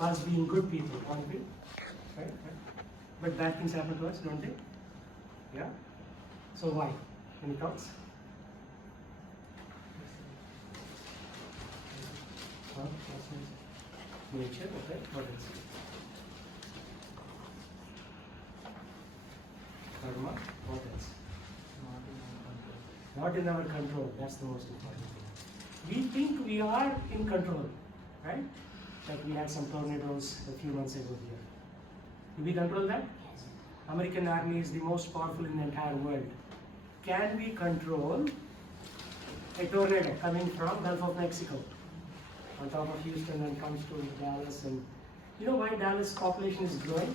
us being good people, aren't we? Right? But bad things happen to us, don't they? Yeah? So why? Any thoughts? Nature, okay. What else? Karma, what else? Not in our control, that's the most important thing. We think we are in control, right? Like we had some tornadoes a few months ago here. Do we control that? Yes. American army is the most powerful in the entire world. Can we control a tornado coming from Gulf of Mexico on top of Houston and comes to Dallas? And you know why Dallas population is growing?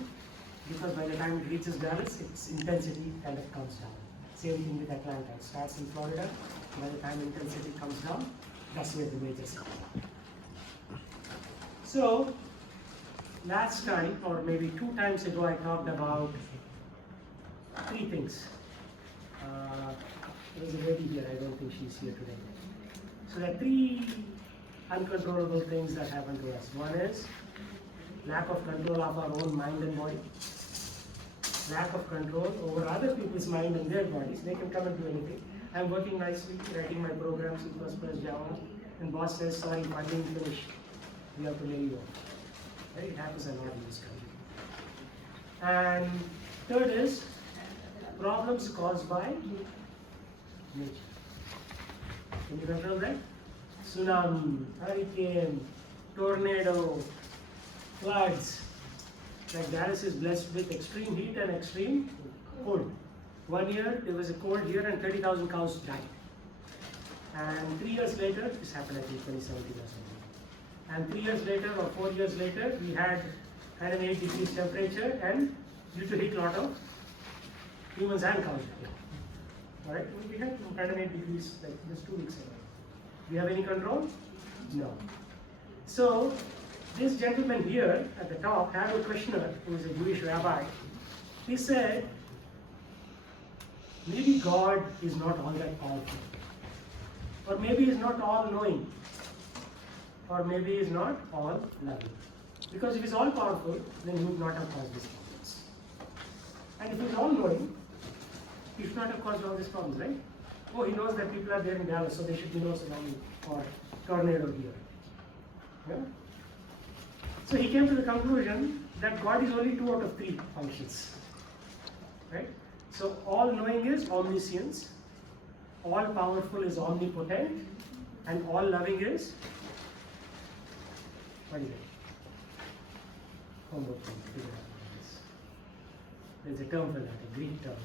Because by the time it reaches Dallas, its intensity kind of comes down. Same thing with Atlanta. It starts in Florida. By the time intensity comes down, that's where the wages come down. So, last time, or maybe 2 times ago, I talked about 3 things. There's a lady here, I don't think she's here today. So there are 3 uncontrollable things that happen to us. One is lack of control of our own mind and body. Lack of control over other people's mind and their bodies. They can come and do anything. I'm working nicely, writing my programs in C++, Java, and boss says, sorry, funding finished. We have to lay you off. Right? It happens a lot in this country. And third is problems caused by nature. Can you control that? Tsunami, hurricane, tornado, floods. Like Dallas is blessed with extreme heat and extreme cold. One year there was a cold year and 30,000 cows died. And 3 years later, this happened I think 2017 or something. And 3 years later or 4 years later, we had 108 degrees temperature, and due to heat, lot of humans and cows died. Alright, we had 108 degrees like just 2 weeks ago. Do you have any control? No. So, this gentleman here at the top, Harold Kushner, who is a Jewish rabbi, he said, maybe God is not all that powerful. Or maybe he's not all knowing. Or maybe he's not all loving. Because if he's all powerful, then he would not have caused these problems. And if he's all knowing, he should not have caused all these problems, right? Oh, he knows that people are there in Dallas, so they should be no tsunami or tornado here. Yeah? So he came to the conclusion that God is only 2 out of 3 functions. Right? So all knowing is omniscience, all powerful is omnipotent, and all loving is, what is it? Homework. There's a term for that, a Greek term.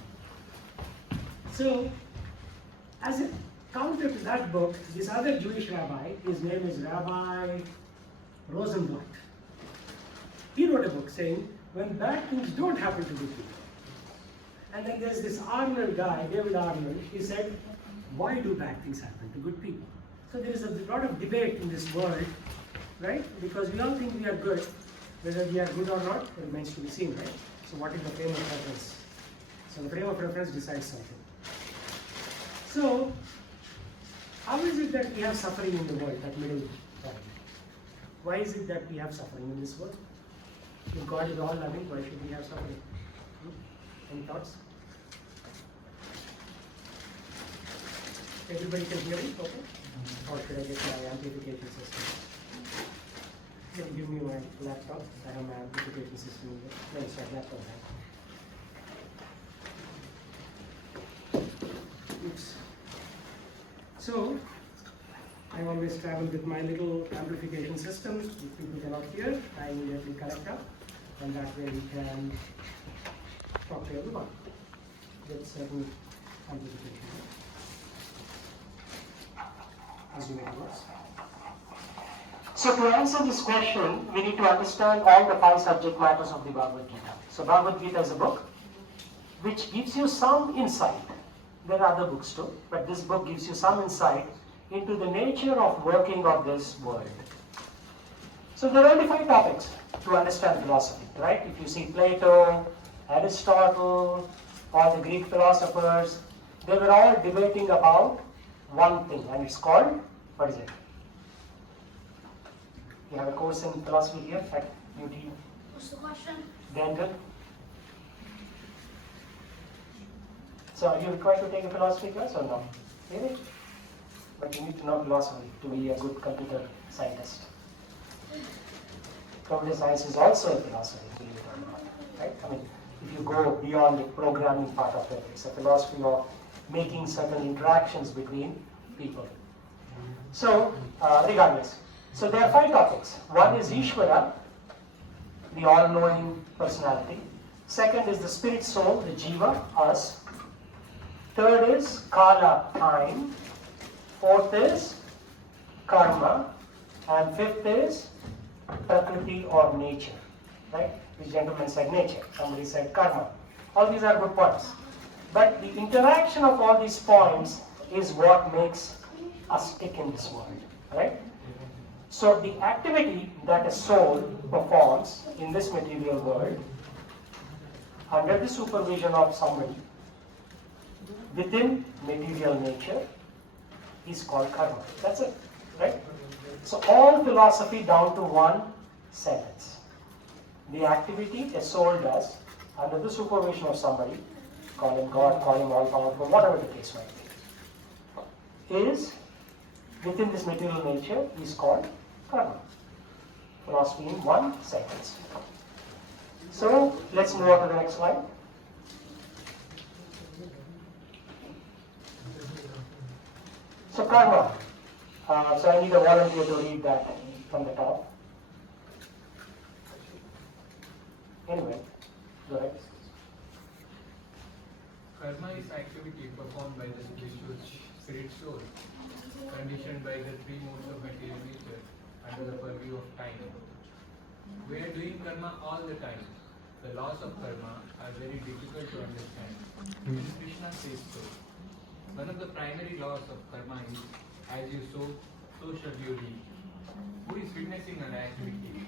So, as a counter to that book, this other Jewish rabbi, his name is Rabbi Rosenblatt. He wrote a book saying, when bad things don't happen to good people. And then there's this Arnold guy, David Arnold, he said, why do bad things happen to good people? So there is a lot of debate in this world, right? Because we all think we are good. Whether we are good or not remains to be seen, right? So what is the frame of reference? So the frame of reference decides something. So, how is it that we have suffering in the world, that middle point? Why is it that we have suffering in this world? If God is all loving, why should we have suffering? Any thoughts? Everybody can hear it, okay? Or should I get my amplification system? Can you give me my laptop? I have my amplification system in there. No, sorry, laptop. Oops. So, I always travel with my little amplification system. If people cannot hear, I immediately connect up, and that way we can talk to everyone with certain amplification. Assuming it works. So to answer this question, we need to understand all the 5 subject matters of the Bhagavad Gita. So Bhagavad Gita is a book which gives you some insight. There are other books too, but this book gives you some insight into the nature of working of this world. So there are only 5 topics to understand philosophy, right? If you see Plato, Aristotle, all the Greek philosophers, they were all debating about one thing, and it's called, what is it? You have a course in philosophy here at Beauty. What's the question? Dental. So are you required to take a philosophy class or no? Really? But you need to know philosophy to be a good computer scientist. Computer science is also a philosophy, believe it or not. Right? I mean, if you go beyond the programming part of it, it's a philosophy of making certain interactions between people. So, regardless. So there are 5 topics. One is Ishvara, the all-knowing personality. Second is the spirit soul, the Jiva, us. Third is Kala, time. Fourth is Karma. And fifth is Prakriti or nature. Right? This gentleman said nature. Somebody said karma. All these are good points. But the interaction of all these points is what makes us tick in this world. Right? So the activity that a soul performs in this material world under the supervision of somebody within material nature is called karma. That's it, right? So all philosophy down to one sentence. The activity a soul does under the supervision of somebody, call him God, call him all powerful, whatever the case might be, is within this material nature is called karma. Philosophy in one sentence. So let's move on to the next slide. So karma. So I need a volunteer to read that from the top. Anyway, go ahead. Karma is activity performed by the spirit soul, conditioned by the 3 modes of material nature under the purview of time. We are doing karma all the time. The laws of karma are very difficult to understand. Krishna says so. One of the primary laws of karma is, as you sow, so shall you reap. Who is witnessing an activity?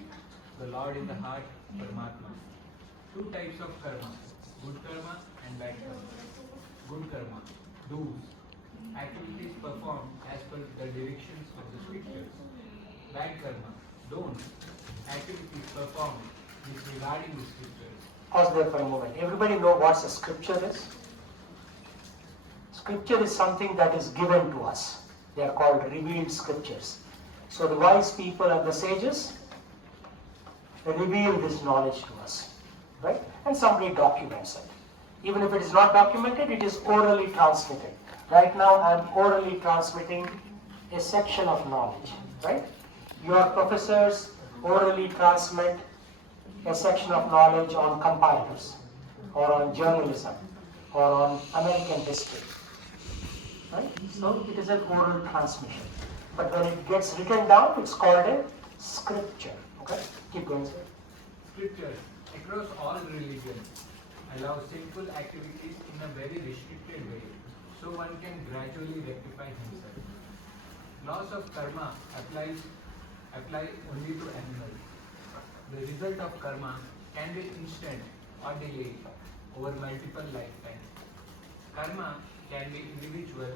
The Lord in the heart, Paramatma. 2 types of karma, good karma and bad karma. Good karma, do's, activities performed as per the directions of the scriptures. Bad karma, don't, activities performed disregarding the scriptures. Pause there for a moment. Everybody know what a scripture is? Scripture is something that is given to us. They are called revealed scriptures. So the wise people and the sages reveal this knowledge to us, right? And somebody documents it. Even if it is not documented, it is orally transmitted. Right now I am orally transmitting a section of knowledge, right? Your professors orally transmit a section of knowledge on compilers, or on journalism, or on American history. Right? So it is an oral transmission. But when it gets written down, it's called a scripture. Okay? Keep going, sir. Scriptures across all religions allow sinful activities in a very restricted way, so one can gradually rectify himself. Laws of karma apply only to animals. The result of karma can be instant or delayed over multiple lifetimes. Karma can be individual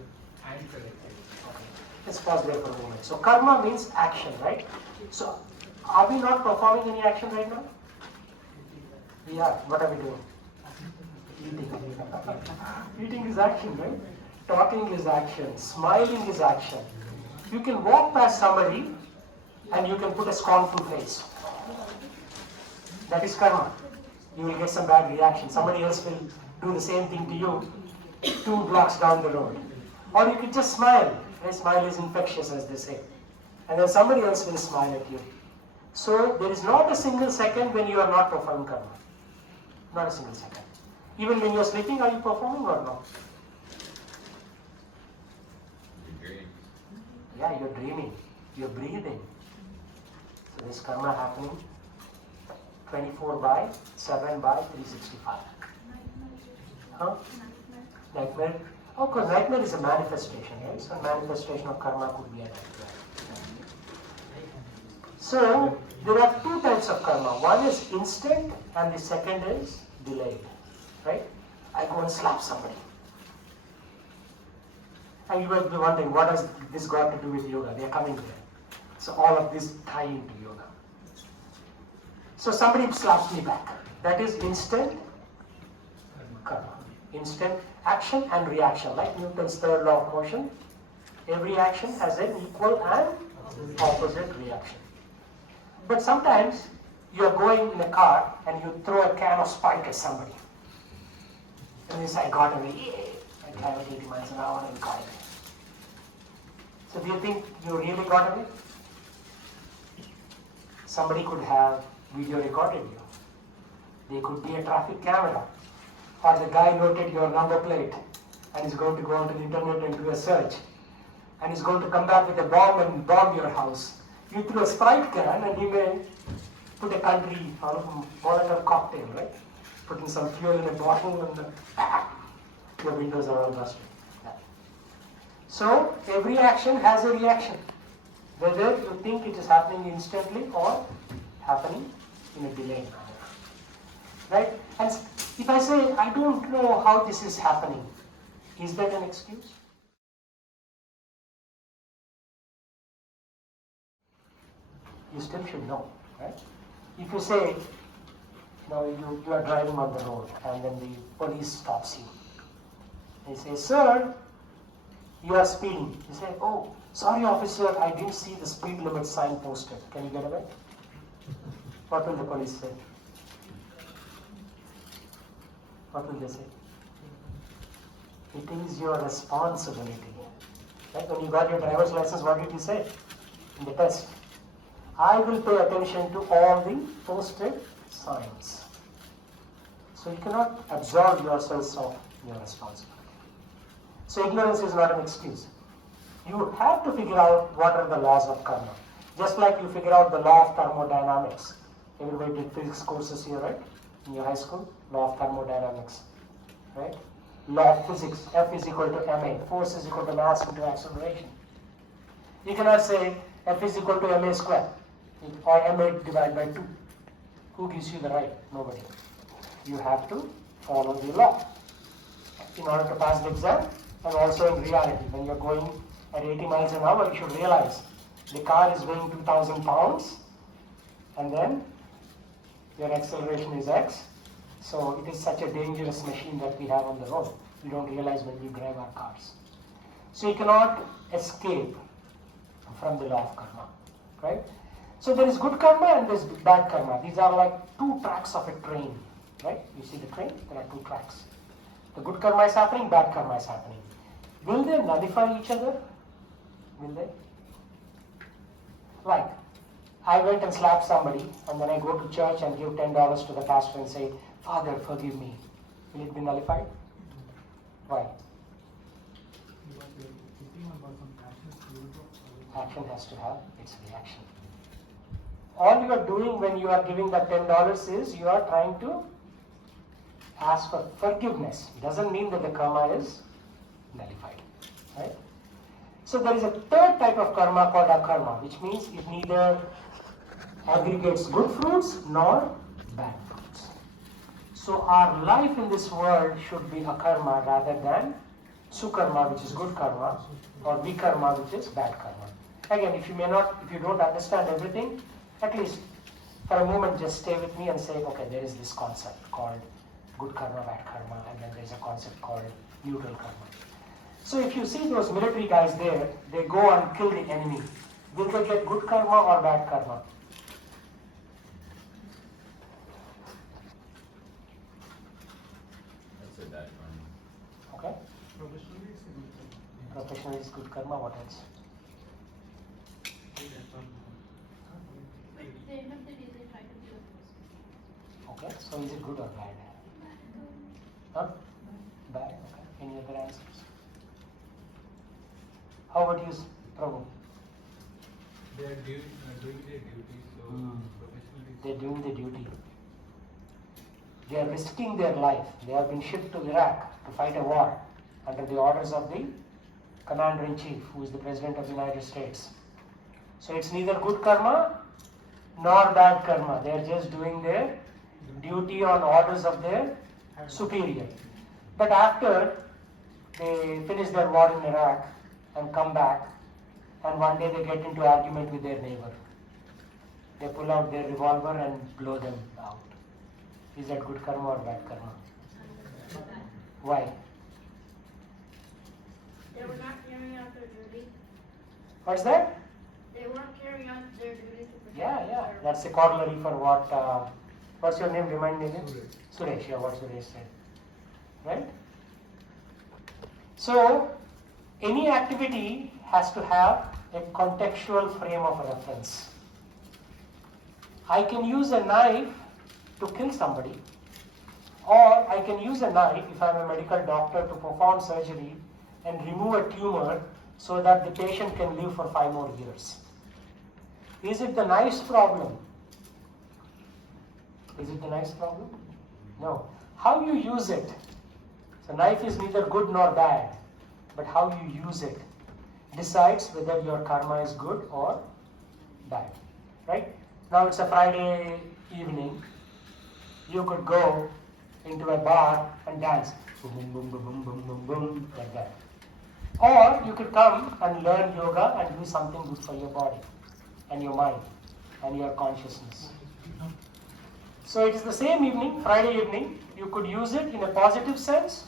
and collective. Okay. Let's pause there for a moment. So karma means action, right? So are we not performing any action right now? We are. What are we doing? Eating. Eating is action, right? Talking is action. Smiling is action. You can walk past somebody and you can put a scornful face. That is karma. You will get some bad reaction. Somebody else will do the same thing to you 2 blocks down the road. Or you could just smile. A smile is infectious, as they say. And then somebody else will smile at you. So there is not a single second when you are not performing karma. Not a single second. Even when you are sleeping, are you performing or not? Yeah, you're dreaming. You're breathing. So there's karma happening 24/7/365. Huh? Nightmare? Of course, nightmare is a manifestation, right? So manifestation of karma could be a nightmare. So there are 2 types of karma. One is instant and the second is delayed. Right? I go and slap somebody. And you might be wondering, what has this got to do with yoga? They are coming there. So all of this tie into yoga. So somebody slaps me back. That is instant karma. Instant action and reaction. Like Newton's third law of motion. Every action has an equal and opposite reaction. But sometimes you are going in a car and you throw a can of spike at somebody. And you say, I got away. Yay! I traveled 80 miles an hour and got away. So do you think you really got away? Somebody could have video recorded you. There could be a traffic camera. Or the guy noted your number plate and is going to go onto the internet and do a search. And is going to come back with a bomb and bomb your house. You threw a Sprite can and he may put a country Molotov cocktail, right? Putting some fuel in a bottle and your windows are all busted. Yeah. So every action has a reaction. Whether you think it is happening instantly or happening in a delayed manner. Right? And if I say, I don't know how this is happening, is that an excuse? You still should know, right? If you say, you are driving on the road and then the police stops you. They say, sir, you are speeding. You say, oh, sorry officer, I didn't see the speed limit sign posted. Can you get away? What will the police say? What will they say? It is your responsibility. Right? When you got your driver's license, what did you say in the test? I will pay attention to all the posted signs. So you cannot absolve yourselves of your responsibility. So ignorance is not an excuse. You have to figure out what are the laws of karma. Just like you figure out the law of thermodynamics. Everybody did physics courses here, right? In your high school, law of thermodynamics, right? Law of physics, F is equal to ma, force is equal to mass into acceleration. You cannot say F is equal to ma square or ma divided by 2. Who gives you the right? Nobody. You have to follow the law in order to pass the exam, and also in reality. When you're going at 80 miles an hour, you should realize the car is weighing 2,000 pounds and then your acceleration is x. So it is such a dangerous machine that we have on the road. We don't realize when we drive our cars. So you cannot escape from the law of karma, right? So there is good karma and there is bad karma. These are like two tracks of a train, right? You see the train? There are two tracks. The good karma is happening, bad karma is happening. Will they nullify each other? Will they? Like, I went and slapped somebody and then I go to church and give $10 to the pastor and say, Father, forgive me. Will it be nullified? Why? Action has to have its reaction. All you are doing when you are giving that $10 is you are trying to ask for forgiveness. It doesn't mean that the karma is nullified. Right? So there is a third type of karma called akarma, which means it neither aggregates good fruits nor bad fruits. So our life in this world should be akarma rather than sukarma, which is good karma, or vikarma, which is bad karma. Again, if you don't understand everything, at least for a moment just stay with me and say, okay, there is this concept called good karma, bad karma, and then there is a concept called neutral karma. So if you see those military guys there, they go and kill the enemy. Will they get good karma or bad karma? That's a bad karma. Okay. Professionally is good karma. What else? But at the end of the day, they try to be a person. Okay. So is it good or bad? Huh? Bad. Okay. Any other answers? How about you, Prabhu? They are doing their duty, so professionally. They're doing the duty. They are risking their life. They have been shipped to Iraq to fight a war under the orders of the Commander-in-Chief, who is the President of the United States. So it's neither good karma nor bad karma. They are just doing their duty on orders of their superior. But after they finish their war in Iraq and come back, and one day they get into argument with their neighbor. They pull out their revolver and blow them out. Is that good karma or bad karma? Why? They were not carrying out their duty. What's that? They weren't carrying out their duty to protect Yeah. their- That's a corollary for what, what's your name? Remind me again? Suresh, yeah, what Suresh said. Right? So, any activity has to have a contextual frame of reference. I can use a knife to kill somebody, or I can use a knife if I'm a medical doctor to perform surgery and remove a tumor so that the patient can live for 5 more years. Is it the knife's problem? Is it the knife's problem? No. How you use it. So knife is neither good nor bad, but how you use it decides whether your karma is good or bad. Right? Now it's a Friday evening. You could go into a bar and dance. Boom, boom, boom, boom, boom, boom, boom, like that. Or you could come and learn yoga and do something good for your body and your mind and your consciousness. So it is the same evening, Friday evening, you could use it in a positive sense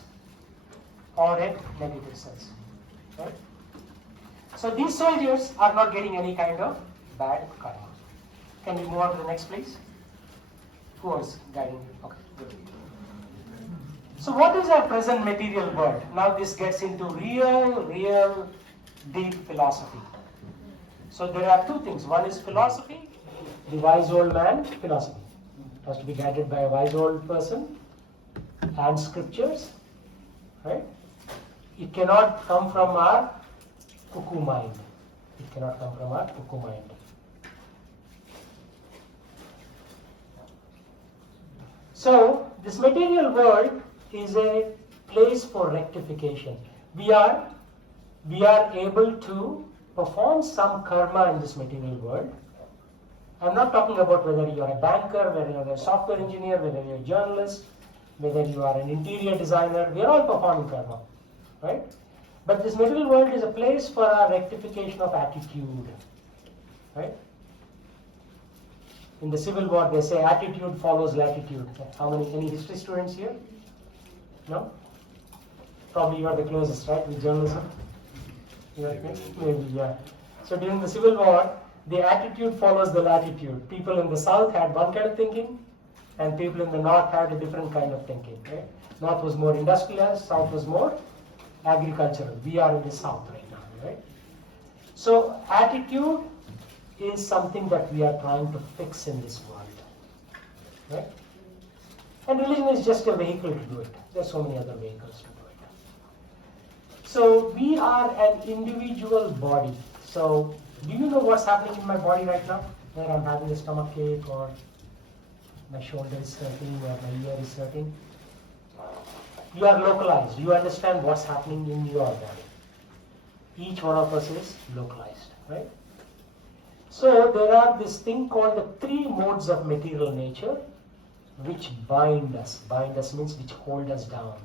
or a negative sense. Right? So these soldiers are not getting any kind of bad karma. Can we move on to the next, please? Who was guiding you? Okay, good. So what is our present material world? Now this gets into real deep philosophy. So there are two things. One is philosophy, the wise old man philosophy. It has to be guided by a wise old person and scriptures. Right? It cannot come from our cuckoo mind. It cannot come from our cuckoo mind. So this material world is a place for rectification. We are able to perform some karma in this material world. I'm not talking about whether you are a banker, whether you are a software engineer, whether you are a journalist, whether you are an interior designer. We are all performing karma, right? But this material world is a place for our rectification of attitude, right? In the Civil War, they say attitude follows latitude. How many? Any history students here? No? Probably you are the closest, right, with journalism? Maybe, yeah. So during the Civil War, the attitude follows the latitude. People in the South had one kind of thinking, and people in the North had a different kind of thinking. Right? North was more industrialized, South was more agricultural. We are in the South right now, right? So attitude is something that we are trying to fix in this world, right? And religion is just a vehicle to do it. There are so many other vehicles to do it. So we are an individual body. So do you know what's happening in my body right now? Where I'm having a stomach ache, or my shoulder is hurting, or my ear is hurting? You are localized. You understand what's happening in your body. Each one of us is localized, right? So there are this thing called the 3 modes of material nature which bind us. Bind us means which hold us down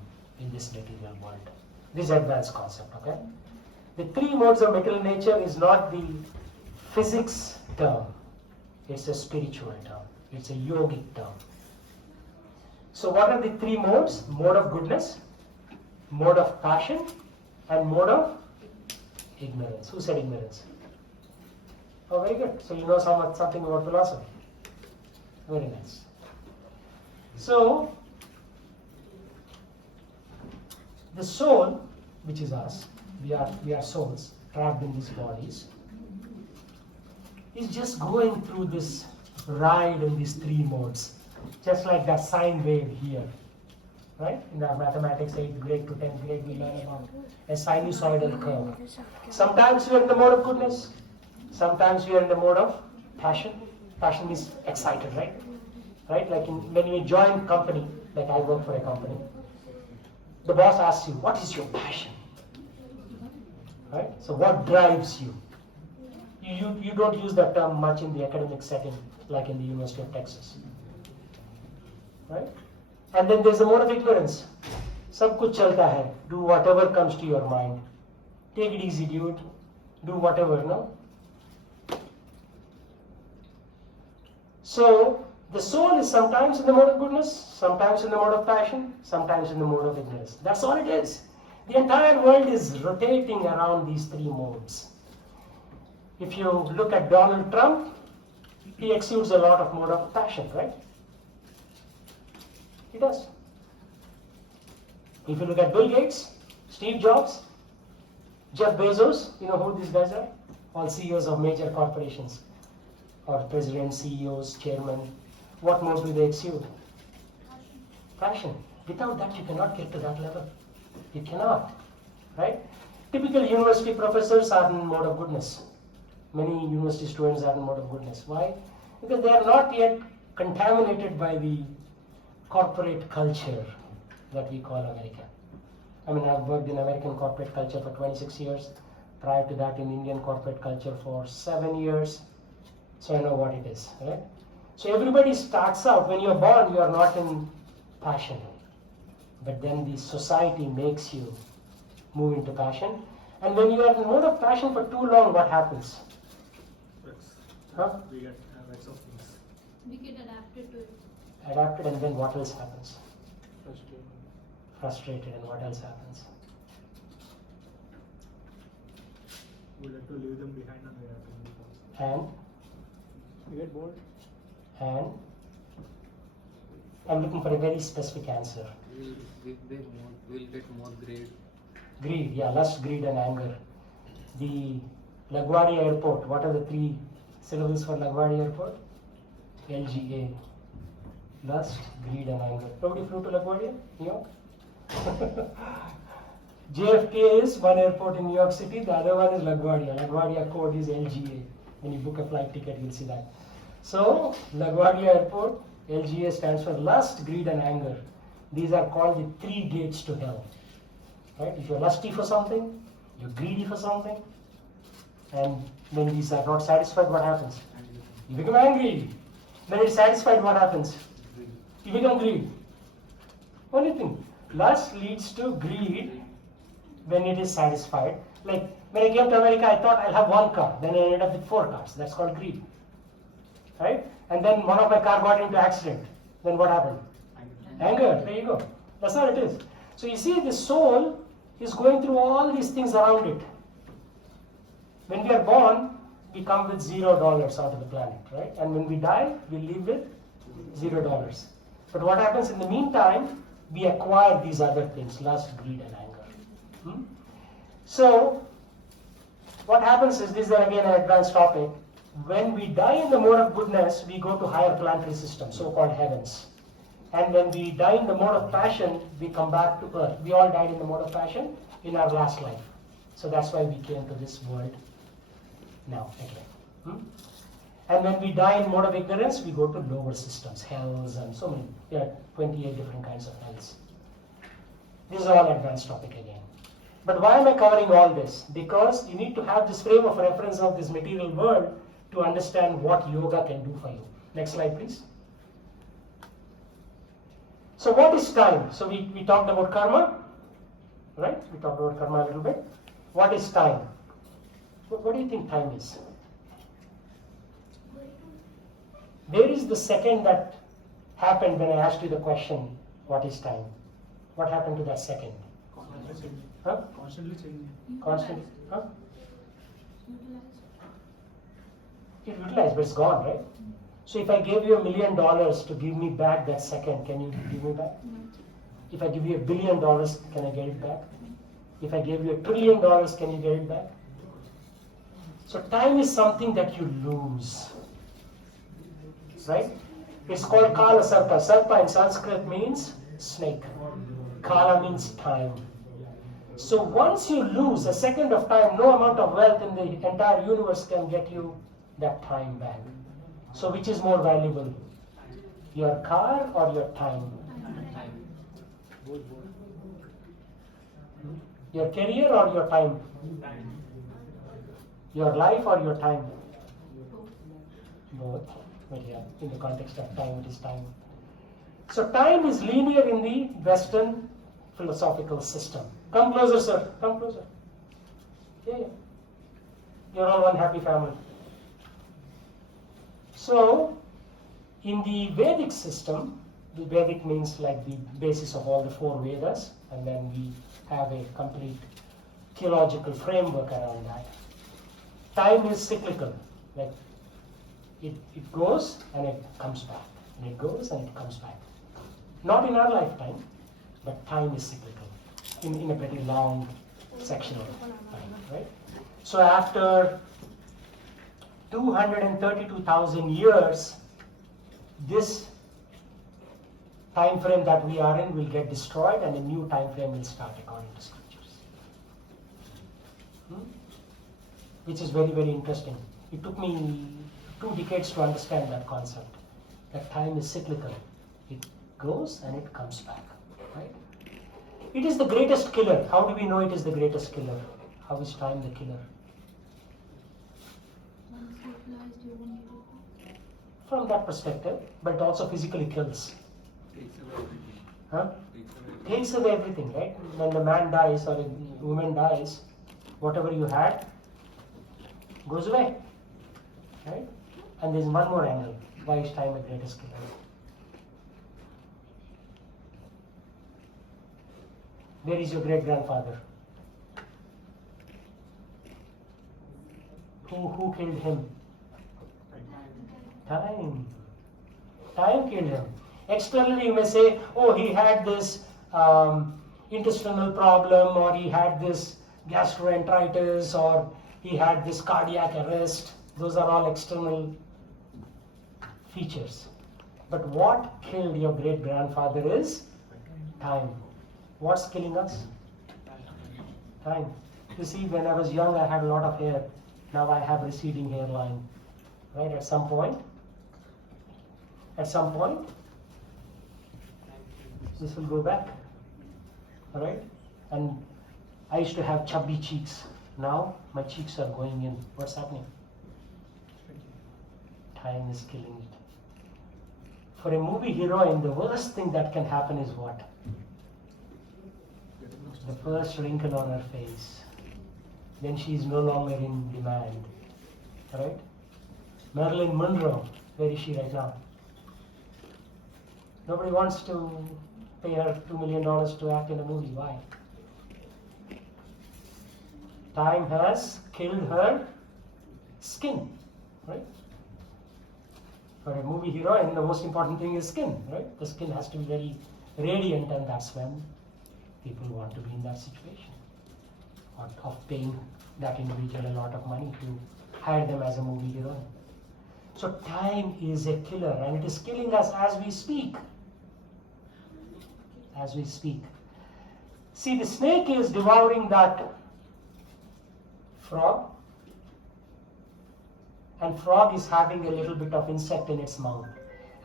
in this material world. This is advanced concept, okay? The 3 modes of material nature is not the physics term. It's a spiritual term. It's a yogic term. So what are the 3 modes? Mode of goodness, mode of passion, and mode of ignorance. Who said ignorance? Oh, very good. So you know something about philosophy. Very nice. So, the soul, which is us, we are souls trapped in these bodies, is just going through this ride in these 3 modes, just like that sine wave here. Right? In our mathematics 8th grade to 10th grade, we learn about a sinusoidal curve. Sometimes we are in the mode of goodness. Sometimes we are in the mode of passion. Passion is excited, right? Right? Like when you join company, like I work for a company, the boss asks you, what is your passion? Right? So what drives you? You don't use that term much in the academic setting, like in the University of Texas. Right? And then there's the mode of ignorance. Sab kuch chalta hai. Do whatever comes to your mind. Take it easy, dude. Do whatever, no? So the soul is sometimes in the mode of goodness, sometimes in the mode of passion, sometimes in the mode of ignorance. That's all it is. The entire world is rotating around these three modes. If you look at Donald Trump, he exudes a lot of mode of passion, right? He does. If you look at Bill Gates, Steve Jobs, Jeff Bezos, you know who these guys are? All CEOs of major corporations, or presidents, CEOs, chairmen. What mode do they exude? Passion. Without that, you cannot get to that level. You cannot, right? Typical university professors are in mode of goodness. Many university students are in mode of goodness. Why? Because they are not yet contaminated by the corporate culture that we call America. I mean, I've worked in American corporate culture for 26 years. Prior to that, in Indian corporate culture for 7 years. So I know what it is, right? So everybody starts out, when you're born, you are not in passion. But then the society makes you move into passion. And when you are in mode of passion for too long, what happens? Huh? We get lots of things. We get adapted to it. Adapted, and then what else happens? Frustrated. Frustrated, and what else happens? We have to leave them behind and we have to move on. And We get bored. I'm looking for a very specific answer. We'll get more greed. Greed, yeah, lust, greed, and anger. The LaGuardia Airport, what are the three syllables for LaGuardia Airport? LGA. Lust, greed, and anger. Nobody flew to LaGuardia, New York? JFK is one airport in New York City, the other one is LaGuardia. LaGuardia code is LGA. When you book a flight ticket, you'll see that. So, LaGuardia Airport, LGA stands for lust, greed, and anger. These are called the three gates to hell. Right? If you're lusty for something, you're greedy for something, and when these are not satisfied, what happens? You become angry. When it's satisfied, what happens? You become greed. Only thing. Lust leads to greed when it is satisfied. Like when I came to America, I thought I'll have one car. Then I ended up with 4 cars. That's called greed. Right? And then one of my car got into accident. Then what happened? Anger. There you go. That's all it is. So you see, the soul is going through all these things around it. When we are born, we come with $0 out of the planet, right? And when we die, we leave with $0. But what happens in the meantime, we acquire these other things, lust, greed, and anger. So, what happens is, this is again an advanced topic. When we die in the mode of goodness, we go to higher planetary systems, so-called heavens. And when we die in the mode of passion, we come back to earth. We all died in the mode of passion in our last life. So that's why we came to this world now again. And when we die in mode of ignorance, we go to lower systems, hells, and so many. There are 28 different kinds of hells. This is all advanced topic again. But why am I covering all this? Because you need to have this frame of reference of this material world to understand what yoga can do for you. Next slide, please. So what is time? So we talked about karma, right? We talked about karma a little bit. What is time? What do you think time is? Where is the second that happened when I asked you the question, what is time? What happened to that second? Constantly changing. Huh? Constantly changing. Constant? Huh? Utilize. It utilized, but it's gone, right? So if I gave you $1 million to give me back that second, can you give me back? No. If I give you $1 billion, can I get it back? If I gave you $1 trillion, can you get it back? So time is something that you lose, right? It's called Kala Sarpa. Sarpa in Sanskrit means snake. Kala means time. So once you lose a second of time, no amount of wealth in the entire universe can get you that time back. So which is more valuable? Your car or your time? Both. Your career or your time? Your life or your time? Both. But yeah, in the context of time, it is time. So time is linear in the Western philosophical system. Come closer, sir. Come closer. Yeah. You're all one happy family. So, In the Vedic system, the Vedic means like the basis of all the 4 Vedas, and then we have a complete theological framework around that. Time is cyclical, like it goes and it comes back, and it goes and it comes back. Not in our lifetime, but time is cyclical in a pretty long section of time, right? So after 232,000 years, this time frame that we are in will get destroyed and a new time frame will start according to scriptures. Which is very, very interesting. It took me 2 decades to understand that concept. That time is cyclical. It goes and it comes back, right? It is the greatest killer. How do we know it is the greatest killer? How is time the killer? Once you realize you won't need it. From that perspective, but it also physically kills. Takes away everything. Huh? Takes away everything. Takes away everything, right? When the man dies or a woman dies, whatever you had goes away, right? And there's one more angle. Why is time the greatest killer? Where is your great grandfather? Who killed him? Time. Time killed him. Externally, you may say, oh, he had this intestinal problem, or he had this gastroenteritis, or he had this cardiac arrest. Those are all external features. But what killed your great grandfather is time. What's killing us? Time. You see, when I was young, I had a lot of hair. Now I have receding hairline. Right? At some point, this will go back. Alright? And I used to have chubby cheeks. Now my cheeks are going in. What's happening? Time is killing it. For a movie heroine, the worst thing that can happen is what? The first wrinkle on her face. Then she is no longer in demand. Right? Marilyn Monroe, where is she right now? Nobody wants to pay her $2 million to act in a movie. Why? Time has killed her skin, right? For a movie heroine, the most important thing is skin, right? The skin has to be very radiant, and that's when people want to be in that situation of paying that individual a lot of money to hire them as a movie heroine. So time is a killer, and it is killing us as we speak. As we speak. See, the snake is devouring that frog, and frog is having a little bit of insect in its mouth.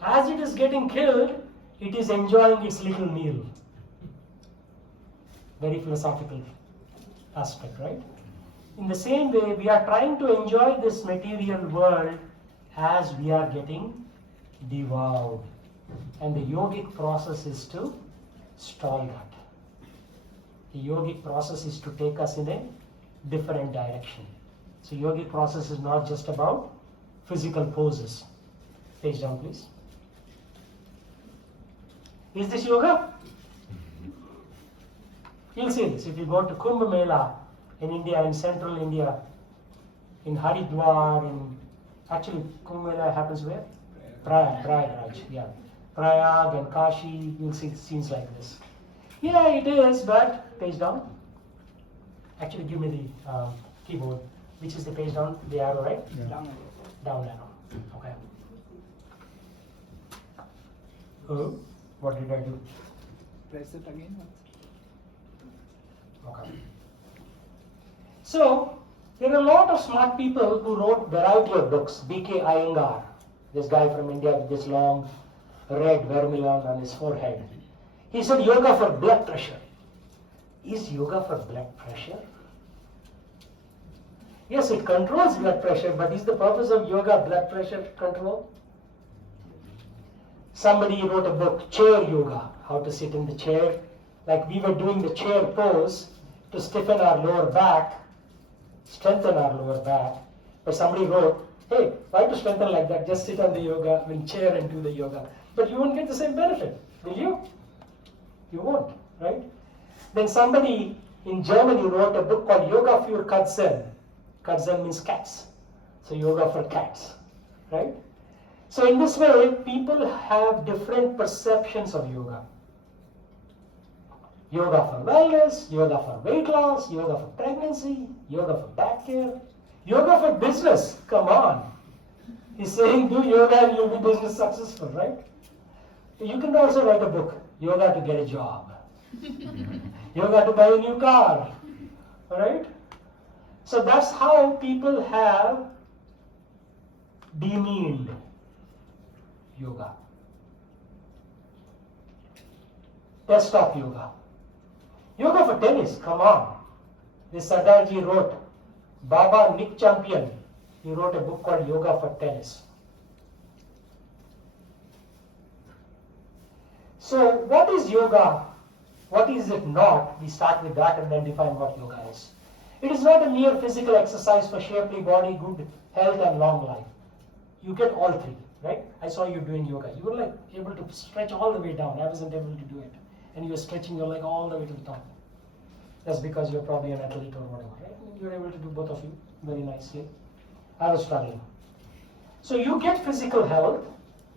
As it is getting killed, it is enjoying its little meal. Very philosophical aspect, right? In the same way, we are trying to enjoy this material world as we are getting devoured. And the yogic process is to stall that. The yogic process is to take us in a different direction. So yogic process is not just about physical poses. Page down, please. Is this yoga? You'll see this. If you go to Kumbh Mela in India, in central India, in Haridwar, actually Kumbh Mela happens where? Prayag, yeah. Prayag and Kashi, you'll see scenes like this. Yeah, it is, but page down. Actually, give me the keyboard. Which is the page down? The arrow, right? Yeah. Down arrow. Okay. Oh, what did I do? Press it again. Okay. So, there are a lot of smart people who wrote variety of books. B.K. Iyengar, this guy from India with this long red vermilion on his forehead. He said yoga for blood pressure. Is yoga for blood pressure? Yes, it controls blood pressure, but is the purpose of yoga blood pressure control? Somebody wrote a book, Chair Yoga, how to sit in the chair. Like we were doing the chair pose to stiffen our lower back, strengthen our lower back. But somebody wrote, Hey, why to strengthen like that? Just sit on the yoga, chair and do the yoga. But you won't get the same benefit, will you? You won't, right? Then somebody in Germany wrote a book called Yoga für Katzen. Katzen means cats. So yoga for cats, right? So in this way, people have different perceptions of yoga. Yoga for wellness, yoga for weight loss, yoga for pregnancy, yoga for back care, yoga for business. Come on. He's saying do yoga and you'll be business successful, right? You can also write a book, yoga to get a job, yoga to buy a new car, alright? So that's how people have demeaned yoga. Desktop yoga. Yoga for tennis, come on. This Sardarji wrote, Baba Nick Champion, he wrote a book called Yoga for Tennis. So what is yoga? What is it not? We start with that and then define what yoga is. It is not a mere physical exercise for shapely body, good health and long life. You get all three, right? I saw you doing yoga. You were like able to stretch all the way down. I wasn't able to do it. And you were stretching your leg all the way to the top. That's because you're probably an athlete or whatever, right? You're able to do both of you very nicely. I was struggling. So you get physical health,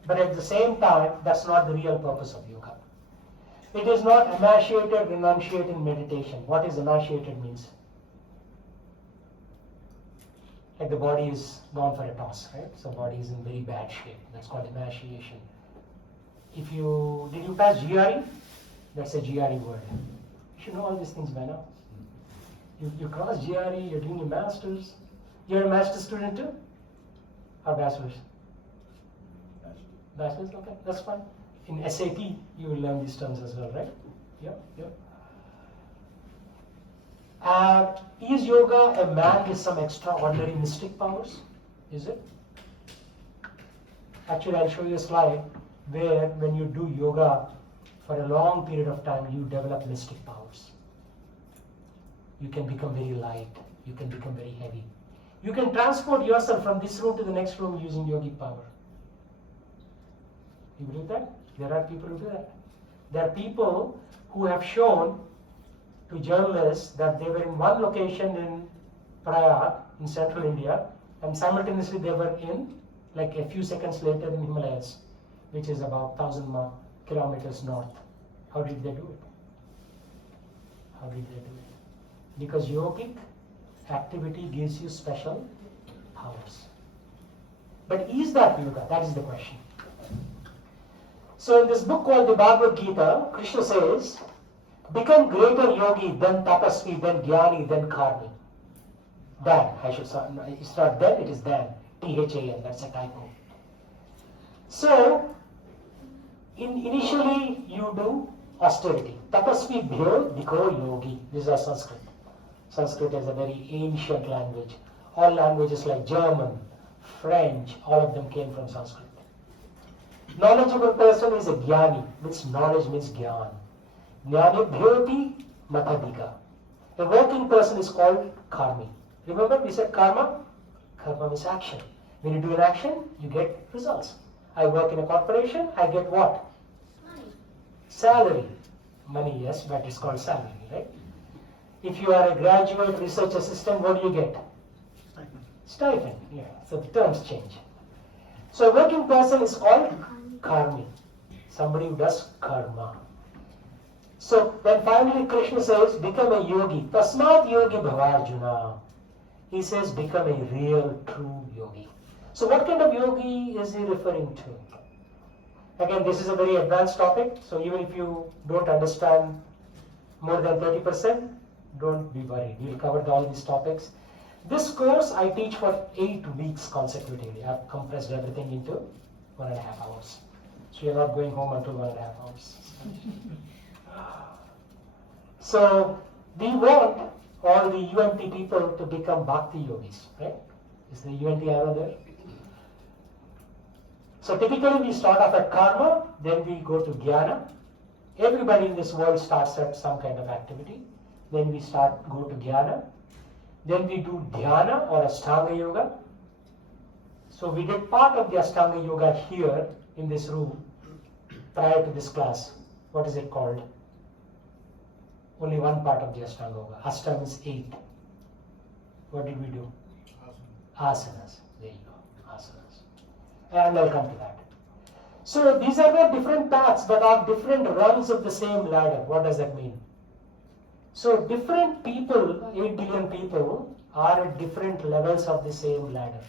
but at the same time, that's not the real purpose of yoga. It is not emaciated, renunciating meditation. What is emaciated means? Like the body is gone for a toss, right? So body is in very bad shape. That's called emaciation. Did you pass GRE? That's a GRE word. You should know all these things by now. You cross GRE, you're doing your masters. You're a master's student too? Or bachelor's? Bachelor's, okay, that's fine. In SAT, you will learn these terms as well, right? Yep. Is yoga a man with some extraordinary mystic powers? Is it? Actually, I'll show you a slide where when you do yoga for a long period of time, you develop mystic powers. You can become very light. You can become very heavy. You can transport yourself from this room to the next room using yogic power. You believe that? There are people who do that. There are people who have shown to journalists that they were in one location in Prayag, in central India, and simultaneously they were in, like a few seconds later, in Himalayas, which is about 1,000 kilometers north. How did they do it? Because yogic activity gives you special powers. But is that yoga? That is the question. So in this book called the Bhagavad Gita, Krishna says, become greater yogi, then tapasvi, then jnani, then karmi. Then, it's not then, it is then. THAN, that's a typo. So, initially you do austerity. Tapasvi bhyo dikho yogi. These are Sanskrit. Sanskrit is a very ancient language. All languages like German, French, all of them came from Sanskrit. Knowledgeable person is a jnani, which knowledge means jnana. Jnanibhyoti matadika. A working person is called karmi. Remember we said karma? Karma means action. When you do an action, you get results. I work in a corporation, I get what? Money. Salary. Money, yes, but it's called salary, right? If you are a graduate research assistant, what do you get? Stipend, yeah. So the terms change. So a working person is called karmi. Somebody who does karma. So then finally Krishna says, become a yogi. Tasmat yogi bhavarjuna. He says, become a real, true yogi. So what kind of yogi is he referring to? Again, this is a very advanced topic. So even if you don't understand more than 30%, don't be worried. We'll cover all these topics. This course I teach for 8 weeks consecutively. I've compressed everything into 1.5 hours. So you're not going home until 1.5 hours. So we want all the UMT people to become Bhakti yogis, right? Is the UMT arrow there? So typically we start off at karma, then we go to jnana. Everybody in this world starts at some kind of activity. Then we go to jnana. Then we do dhyana or Ashtanga yoga. So we did part of the Ashtanga Yoga here in this room prior to this class. What is it called? Only one part of the Ashtanga Yoga. Ashtanga is 8. What did we do? Asanas. There you go. Asanas. And I'll come to that. So these are not different paths but are different rungs of the same ladder. What does that mean? So different people, 8 billion people, are at different levels of the same ladder.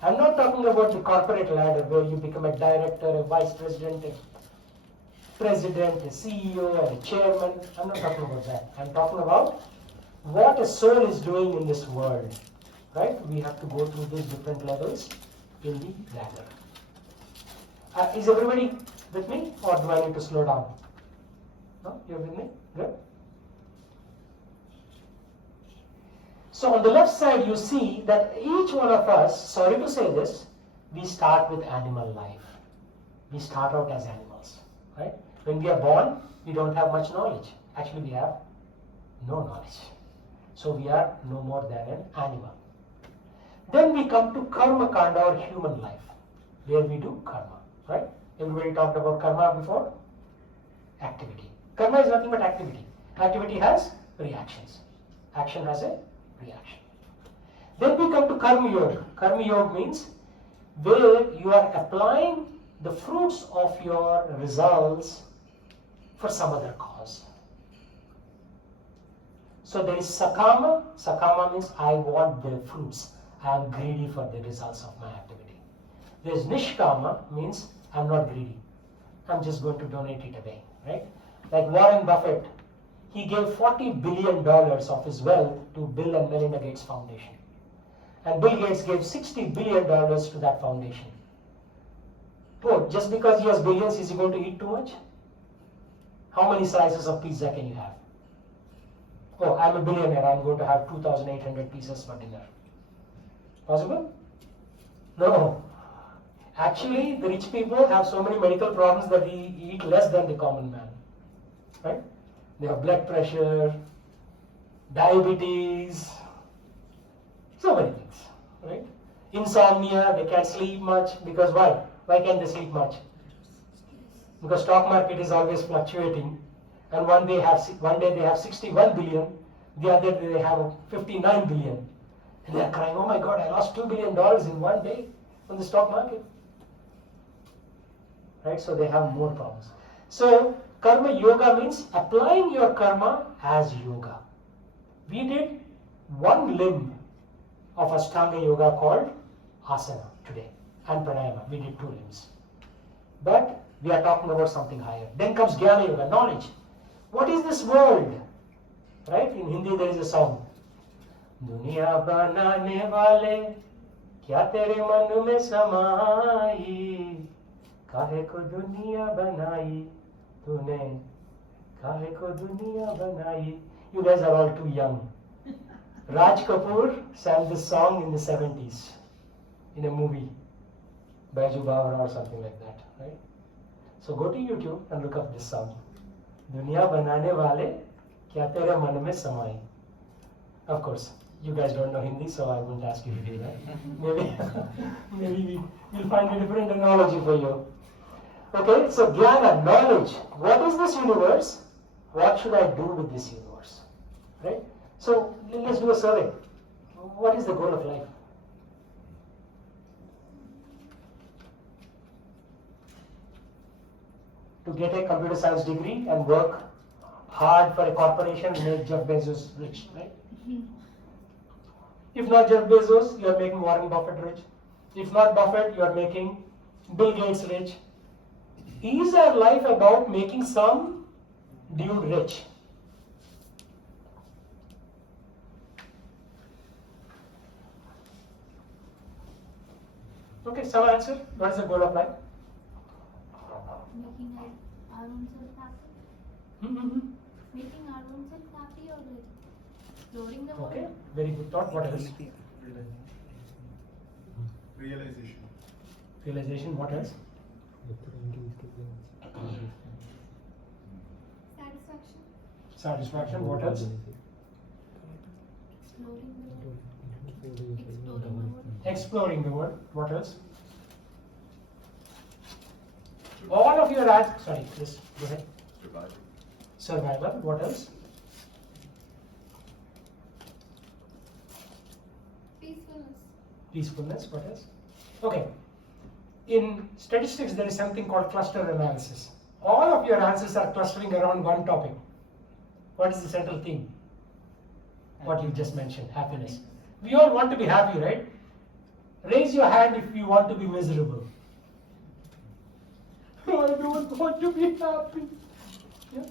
I'm not talking about the corporate ladder where you become a director, a vice president, a president, a CEO, or a chairman. I'm not talking about that. I'm talking about what a soul is doing in this world. Right? We have to go through these different levels in the ladder. Is everybody with me, or do I need to slow down? No? You're with me? Good? So on the left side you see that each one of us, sorry to say this, we start with animal life. We start out as animals. Right? When we are born, we don't have much knowledge. Actually we have no knowledge. So we are no more than an animal. Then we come to karma kanda, or human life, where we do karma. Right? Everybody talked about karma before? Activity. Karma is nothing but activity. Activity has reactions. Action has a reaction. Then we come to karma yoga. Karma yoga means where you are applying the fruits of your results for some other cause. So there is sakama. Sakama means I want the fruits. I am greedy for the results of my activity. There is nishkama, means I am not greedy. I am just going to donate it away. Right? Like Warren Buffett, he gave $40 billion of his wealth to Bill and Melinda Gates Foundation. And Bill Gates gave $60 billion to that foundation. Oh, just because he has billions, is he going to eat too much? How many slices of pizza can you have? Oh, I'm a billionaire, I'm going to have 2,800 pieces for dinner. Possible? No. Actually, the rich people have so many medical problems that they eat less than the common man. Right? They have blood pressure, diabetes, so many things. Right? Insomnia, they can't sleep much. Because why? Why can't they sleep much? Because stock market is always fluctuating. And one day they have 61 billion, the other day they have 59 billion. And they are crying, oh my God, I lost $2 billion in one day on the stock market. Right? So they have more problems. So karma yoga means applying your karma as yoga. We did one limb of Ashtanga yoga called asana today, and pranayama. We did 2 limbs. But we are talking about something higher. Then comes jnana yoga, knowledge. What is this world? Right? In Hindi there is a song. दुनिया बनाने वाले क्या तेरे मन में समाई काहे को दुनिया बनाई तूने काहे को दुनिया बनाई. You guys are all too young. Raj Kapoor sang this song in the 70s in a movie, Baiju Bawra or something like that, right? So go to YouTube and look up this song. दुनिया बनाने वाले क्या तेरे मन में समाई. Of course, you guys don't know Hindi, so I won't ask you to do that. Maybe we'll find a different analogy for you. Okay, so jnana, knowledge. What is this universe? What should I do with this universe? Right? So let's do a survey. What is the goal of life? To get a computer science degree and work hard for a corporation and make Jeff Bezos rich, right? If not Jeff Bezos, you are making Warren Buffett rich. If not Buffett, you are making Bill Gates rich. Is our life about making some dude rich? Okay, some answer. What is the goal of life? Making our own self happy. Mm-hmm. Making our own self happy, or like exploring the world. Okay, very good thought. What else? Realization. Realization. What else? Satisfaction. Satisfaction. What else? Exploring the world. Exploring the world. Exploring the world. What else? All of your ads. Sorry, yes, go ahead. Survival. Survival. What else? Peacefulness. Peacefulness. What else? Okay. In statistics, there is something called cluster analysis. All of your answers are clustering around one topic. What is the central theme? What you just mentioned, happiness. We all want to be happy, right? Raise your hand if you want to be miserable. I don't want to be happy. Yeah.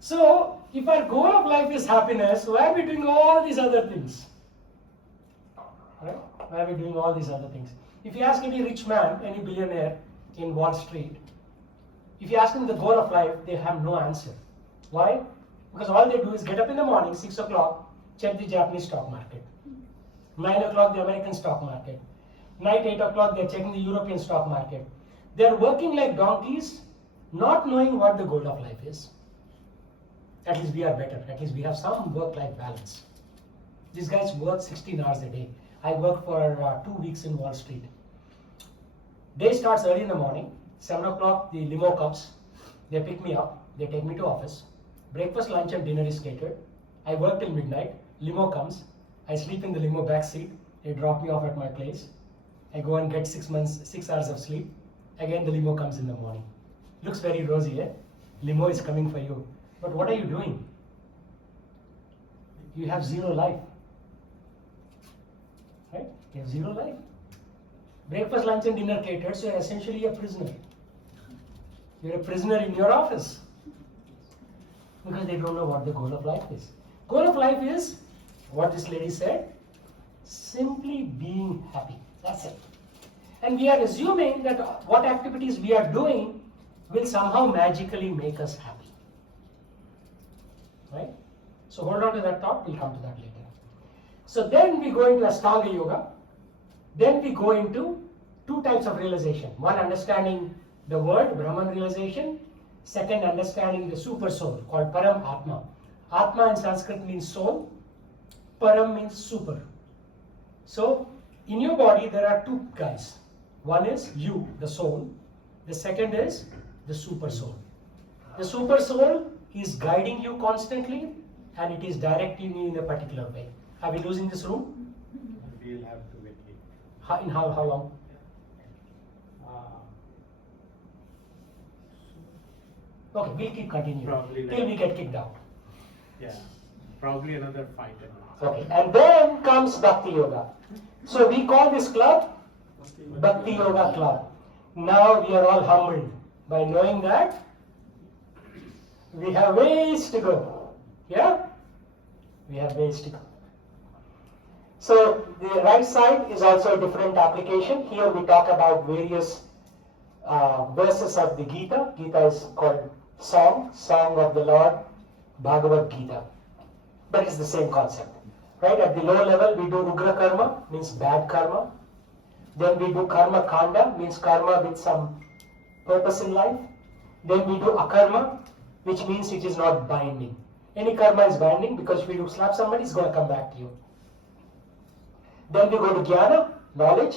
So, if our goal of life is happiness, why are we doing all these other things? Right? Why are we doing all these other things? If you ask any rich man, any billionaire in Wall Street, if you ask them the goal of life, they have no answer. Why? Because all they do is get up in the morning, 6 o'clock, check the Japanese stock market. 9 o'clock, the American stock market. Night, 8 o'clock, they're checking the European stock market. They're working like donkeys, not knowing what the goal of life is. At least we are better. At least we have some work-life balance. These guys work 16 hours a day. I work for 2 weeks in Wall Street. Day starts early in the morning. 7 o'clock, the limo comes. They pick me up. They take me to office. Breakfast, lunch, and dinner is catered. I work till midnight. Limo comes. I sleep in the limo back seat. They drop me off at my place. I go and get 6 hours of sleep. Again, the limo comes in the morning. Looks very rosy, eh? Limo is coming for you. But what are you doing? You have zero life. Right? You have zero life. Breakfast, lunch, and dinner catered, so you're essentially a prisoner. You're a prisoner in your office. Because they don't know what the goal of life is. Goal of life is, what this lady said, simply being happy. That's it. And we are assuming that what activities we are doing will somehow magically make us happy. Right? So hold on to that thought, we'll come to that later. So then we go into Ashtanga Yoga. Then we go into two types of realization. One, understanding the word, Brahman realization. Second, understanding the super soul called Param Atma. Atma in Sanskrit means soul. Param means super. So in your body there are two guys. One is you, the soul. The second is the super soul. The super soul is guiding you constantly and it is directing you in a particular way. Are we losing this room? We'll have to vacate. In how long? Okay, we'll keep continuing Probably till we get kicked out. Yeah, probably another 5-10 minutes. Okay, and then comes Bhakti Yoga. So we call this club Bhakti Yoga Club. Now we are all humbled by knowing that we have ways to go. Yeah? We have ways to go. So the right side is also a different application. Here we talk about various verses of the Gita. Gita is called Song of the Lord, Bhagavad Gita. But it's the same concept. Right? At the lower level we do Ugra Karma, means bad karma. Then we do Karma Kanda, means karma with some purpose in life. Then we do Akarma, which means it is not binding. Any karma is binding because if you slap somebody, it's going to come back to you. Then we go to Jnana, knowledge,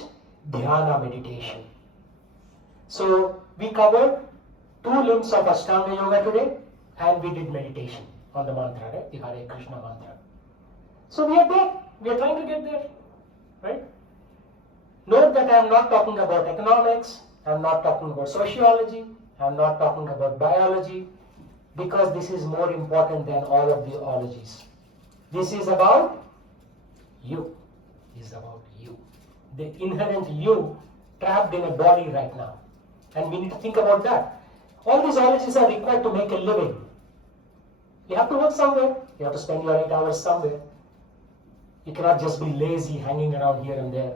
Dhyana, meditation. So we covered 2 limbs of Ashtanga Yoga today and we did meditation on the mantra, right? The Hare Krishna mantra. So we are there. We are trying to get there, right? Note that I am not talking about economics, I am not talking about sociology, I am not talking about biology, because this is more important than all of the ologies. This is about you. This is about you. The inherent you trapped in a body right now. And we need to think about that. All these ologies are required to make a living. You have to work somewhere. You have to spend your 8 hours somewhere. You cannot just be lazy hanging around here and there.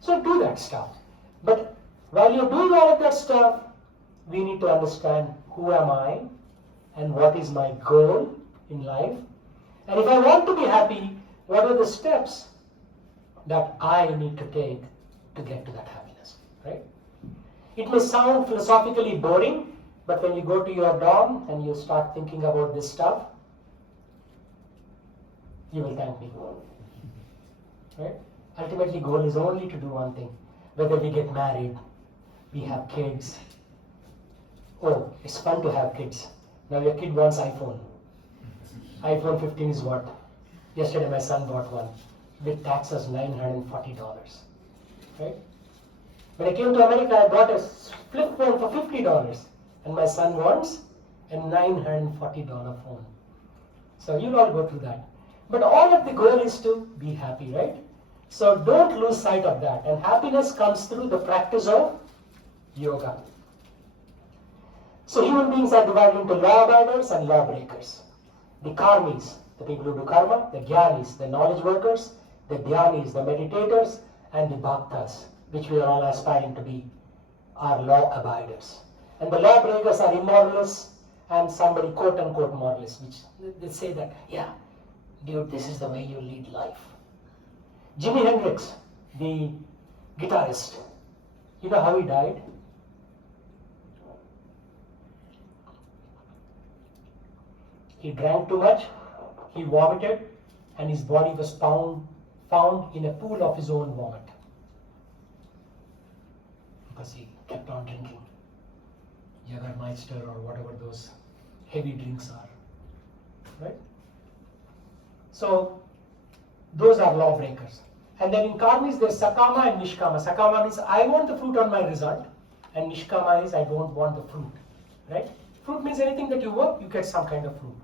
So do that stuff. But while you're doing all of that stuff, we need to understand who am I and what is my goal in life. And if I want to be happy, what are the steps that I need to take to get to that happiness, right? It may sound philosophically boring, but when you go to your dorm and you start thinking about this stuff, you will thank me. right? Ultimately, goal is only to do one thing. Whether we get married, we have kids. Oh, it's fun to have kids. Now your kid wants iPhone. iPhone 15 is what? Yesterday my son bought one. With taxes $940. Right? When I came to America, I bought a flip phone for $50. And my son wants a $940 phone. So you'll all go through that. But all of the goal is to be happy, right? So don't lose sight of that. And happiness comes through the practice of yoga. So human beings are divided into law abiders and law breakers. The karmis, the people who do karma, the jnanis, the knowledge workers, the dhyanis, the meditators, and the bhaktas, which we are all aspiring to be, are law abiders. And the law breakers are immoralists and somebody quote unquote moralists, which they say that, yeah, dude, this is the way you lead life. Jimi Hendrix, the guitarist, you know how he died? He drank too much, he vomited, and his body was found in a pool of his own vomit. Because he kept on drinking Jägermeister or whatever those heavy drinks are. Right? So, those are law breakers. And then in karmis, there's sakama and nishkama. Sakama means I want the fruit on my result, and nishkama is I don't want the fruit. Right? Fruit means anything that you work, you get some kind of fruit.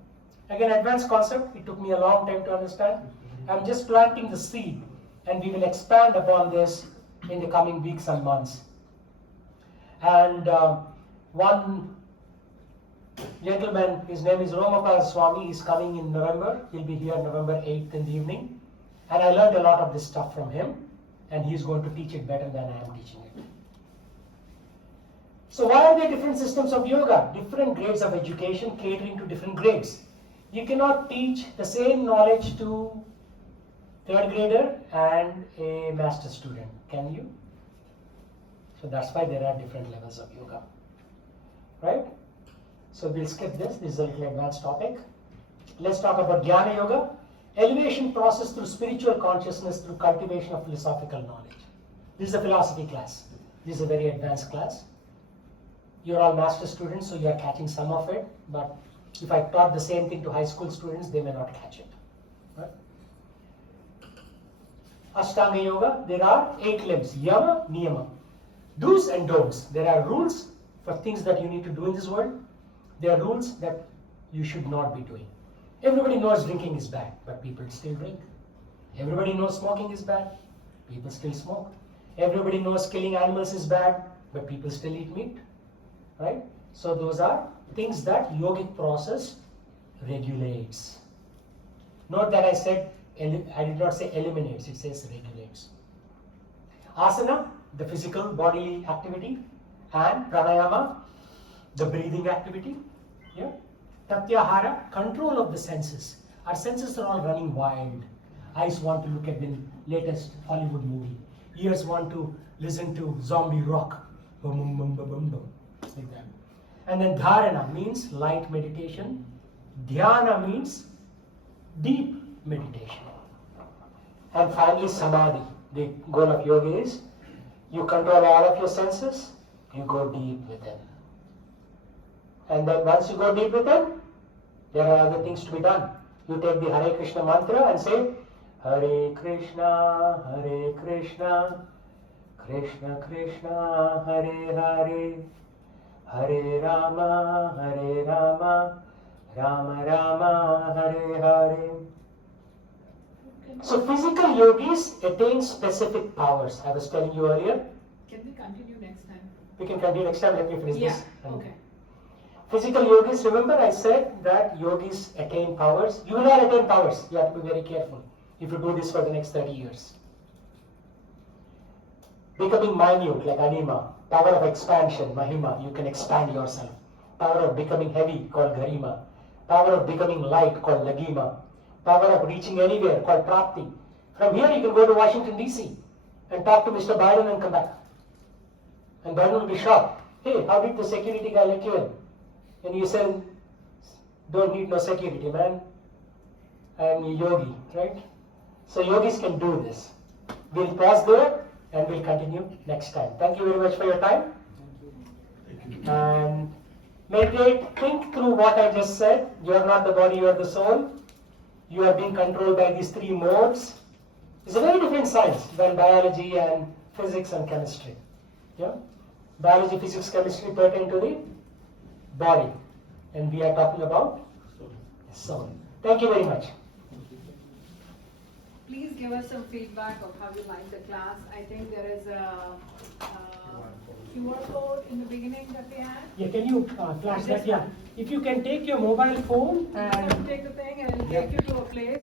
Again, advanced concept, it took me a long time to understand. I'm just planting the seed, and we will expand upon this in the coming weeks and months. And one gentleman, his name is Romapal Swami, is coming in November. He'll be here November 8th in the evening. And I learned a lot of this stuff from him, and he's going to teach it better than I am teaching it. So why are there different systems of yoga? Different grades of education catering to different grades. You cannot teach the same knowledge to third grader and a master student, can you? So that's why there are different levels of yoga, right? So we'll skip this. This is a little advanced topic. Let's talk about Jnana Yoga, elevation process through spiritual consciousness through cultivation of philosophical knowledge. This is a philosophy class. This is a very advanced class. You're all master students, so you're catching some of it, but if I taught the same thing to high school students, they may not catch it. Right? Ashtanga Yoga, there are 8 limbs, yama, niyama. Do's and don'ts. There are rules for things that you need to do in this world. There are rules that you should not be doing. Everybody knows drinking is bad, but people still drink. Everybody knows smoking is bad, people still smoke. Everybody knows killing animals is bad, but people still eat meat. Right? So those are things that yogic process regulates. Note that I said, I did not say eliminates, it says regulates. Asana, the physical bodily activity, and pranayama, the breathing activity. Yeah. Pratyahara, control of the senses. Our senses are all running wild. Eyes want to look at the latest Hollywood movie. Ears want to listen to zombie rock. Boom, boom, boom, boom, boom, boom. Like that. And then dharana means light meditation. Dhyana means deep meditation. And finally samadhi. The goal of yoga is you control all of your senses, you go deep within. And then once you go deep within, there are other things to be done. You take the Hare Krishna mantra and say, Hare Krishna, Krishna Krishna, Hare Hare, Hare Rama, Rama Rama, Hare Hare. So physical yogis attain specific powers. I was telling you earlier. Can we continue next time? We can continue next time. Let me finish this. Okay. Physical yogis, remember I said that yogis attain powers. You will not attain powers. You have to be very careful if you do this for the next 30 years. Becoming minute like anima. Power of expansion, mahima. You can expand yourself. Power of becoming heavy called garima. Power of becoming light called lagima. Power of reaching anywhere called prapti. From here you can go to Washington DC and talk to Mr. Biden and come back. And Biden will be shocked. Hey, how did the security guy let you in? And you say, don't need no security, man. I am a yogi, right? So yogis can do this. We'll pause there and we'll continue next time. Thank you very much for your time. And meditate, think through what I just said. You are not the body, you are the soul. You are being controlled by these three modes. It's a very different science than biology and physics and chemistry. Yeah? Biology, physics, chemistry pertain to the body. And we are talking about soul. Thank you very much. Please give us some feedback of how you like the class. I think there is a QR code in the beginning that we had. Yeah, can you flash that? Yeah. If you can take your mobile phone You have to and take the thing and it'll take you to a place.